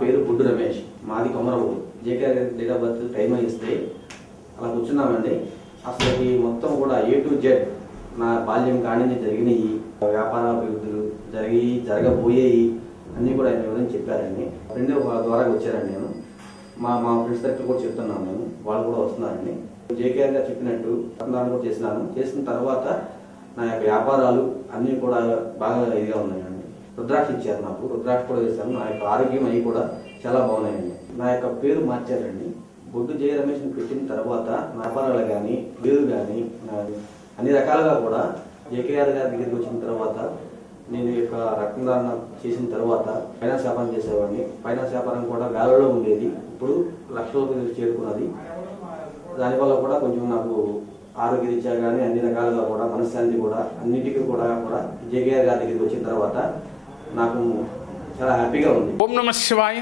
పేరు బుడ్డు రమేష్, మాది కొమరవూరు. జేకే డేట్ ఆఫ్ బర్త్ టైం ఇస్తే అలా కూర్చున్నామండి. అసలు మొత్తం కూడా A to Z నా బాల్యం కానించి జరిగినాయి, వ్యాపార అభివృద్ధులు జరగబోయేవి అన్నీ కూడా ఆయన వివరించి చెప్పారండి. ఫ్రెండ్ ద్వారా వచ్చారండి. నేను మా ఫ్రెండ్స్ దగ్గర కూడా చెప్తున్నాను, నేను వాళ్ళు కూడా వస్తున్నారండి. జేకేఆర్ గారు చెప్పినట్టు రత్నాలు కూడా చేసిన తర్వాత నా యొక్క వ్యాపారాలు అన్నీ కూడా బాగా ఇదిగా ఉన్నాయండి. రుద్రాక్ష ఇచ్చారు నాకు, రుద్రాక్ష కూడా వేశాను. నా యొక్క ఆరోగ్యం అవి కూడా చాలా బాగున్నాయండి. నా యొక్క పేరు మార్చారండి. బొడ్డు జయ రమేష్ పెట్టిన తర్వాత వ్యాపారాలు కానీ పేరు కానీ అన్ని రకాలుగా కూడా జేకేఆర్ గారి దగ్గరికి వచ్చిన తర్వాత నేను యొక్క రక్తదానం చేసిన తర్వాత ఫైనాన్స్ వ్యాపారం చేసేవాడిని. ఫైనాన్స్ వ్యాపారం కూడా వేలలో ఉండేది, ఇప్పుడు లక్షల చేరుకున్నది. దానివల్ల కూడా కొంచెం నాకు ఆరోగ్య రీత్యా కానీ అన్ని రకాలుగా కూడా మనశ్శాంతి కూడా అన్నిటికీ కూడా జేకేఆర్ గారి దగ్గరికి వచ్చిన తర్వాత నాకు చాలా హ్యాపీగా ఉంది. ఓం నమః శివాయ.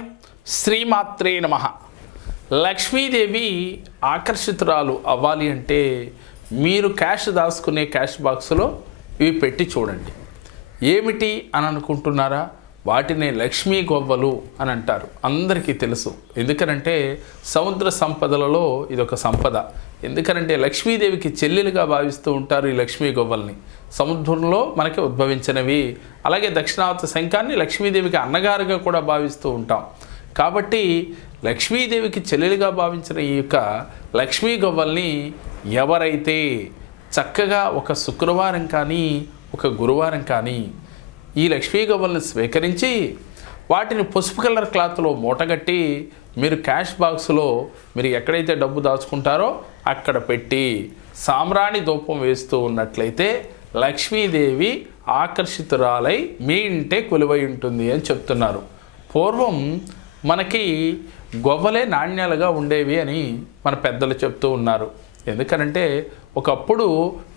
శ్రీమాత్రే నమః. లక్ష్మీదేవి ఆకర్షితురాలు అవ్వాలి అంటే మీరు క్యాష్ దాచుకునే క్యాష్ బాక్స్లో ఇవి పెట్టి చూడండి. ఏమిటి అని అనుకుంటున్నారా? వాటినే లక్ష్మీ గొవ్వలు అని అంటారు. అందరికీ తెలుసు. ఎందుకనంటే సముద్ర సంపదలలో ఇదొక సంపద. ఎందుకనంటే లక్ష్మీదేవికి చెల్లెలుగా భావిస్తూ ఉంటారు ఈ లక్ష్మీ గొవ్వల్ని. సముద్రంలో మనకి ఉద్భవించినవి. అలాగే దక్షిణావర్త శంఖాన్ని లక్ష్మీదేవికి అన్నగారుగా కూడా భావిస్తూ ఉంటాం. కాబట్టి లక్ష్మీదేవికి చెల్లెలుగా భావించిన ఈ యొక్క లక్ష్మీ గొవ్వల్ని ఎవరైతే చక్కగా ఒక శుక్రవారం కానీ ఒక గురువారం కానీ ఈ లక్ష్మీ గవ్వల్ని స్వీకరించి వాటిని పసుపు కలర్ క్లాత్లో మూటగట్టి మీరు క్యాష్ బాక్స్లో మీరు ఎక్కడైతే డబ్బు దాచుకుంటారో అక్కడ పెట్టి సాంబ్రాణి ధూపం వేస్తూ ఉన్నట్లయితే లక్ష్మీదేవి ఆకర్షితురాలై మీ ఇంటే కొలువై ఉంటుంది అని చెప్తున్నారు. పూర్వం మనకి గొవ్వలే నాణ్యాలుగా ఉండేవి అని మన పెద్దలు చెప్తూ ఉన్నారు. ఎందుకనంటే ఒకప్పుడు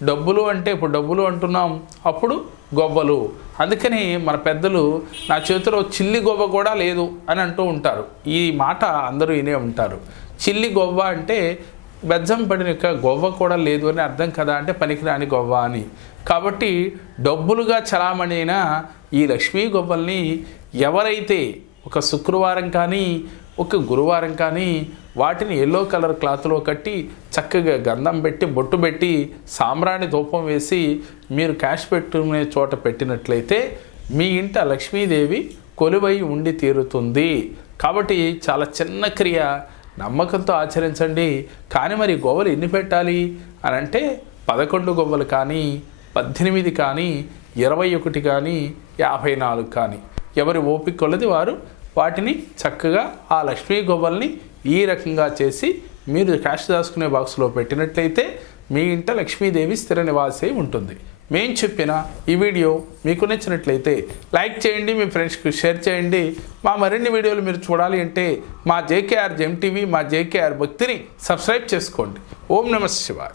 డబ్బులు అంటే ఇప్పుడు డబ్బులు అంటున్నాం, అప్పుడు గొవ్వలు. అందుకని మన పెద్దలు నా చేతిలో చిల్లి గొవ్వ కూడా లేదు అని అంటూ ఉంటారు. ఈ మాట అందరూ వినే ఉంటారు. చిల్లి గొవ్వ అంటే బెజ్జం పడిన గొవ్వ కూడా లేదు అని అర్థం కదా, అంటే పనికిరాని గొవ్వ అని. కాబట్టి డబ్బులుగా చలామణి అయిన ఈ లక్ష్మీ గొవ్వల్ని ఎవరైతే ఒక శుక్రవారం కానీ ఒక గురువారం కానీ వాటిని ఎల్లో కలర్ క్లాత్లో కట్టి చక్కగా గంధం పెట్టి బొట్టు పెట్టి సాంబ్రాణి ధూపం వేసి మీరు క్యాష్ పెట్టుకునే చోట పెట్టినట్లయితే మీ ఇంట లక్ష్మీదేవి కొలువై ఉండి తీరుతుంది. కాబట్టి చాలా చిన్న క్రియ, నమ్మకంతో ఆచరించండి. కానీ మరి గొవ్వలు ఎన్ని పెట్టాలి అని అంటే 11 గొవ్వలు కానీ 18 కానీ 21 కానీ 54 కానీ ఎవరి ఓపిక కొలది వారు వాటిని చక్కగా ఆ లక్ష్మీ గొవ్వల్ని ఈ రకంగా చేసి మీరు క్యాష్ దాచుకునే బాక్స్లో పెట్టినట్లయితే మీ ఇంట లక్ష్మీదేవి స్థిర నివాసే ఉంటుంది. మేము చెప్పిన ఈ వీడియో మీకు నచ్చినట్లయితే లైక్ చేయండి, మీ ఫ్రెండ్స్కి షేర్ చేయండి. మా మరిన్ని వీడియోలు మీరు చూడాలి అంటే మా జేకేఆర్ జెమ్ టీవీ, మా జేకేఆర్ భక్తిని సబ్స్క్రైబ్ చేసుకోండి. ఓం నమః శివాయ.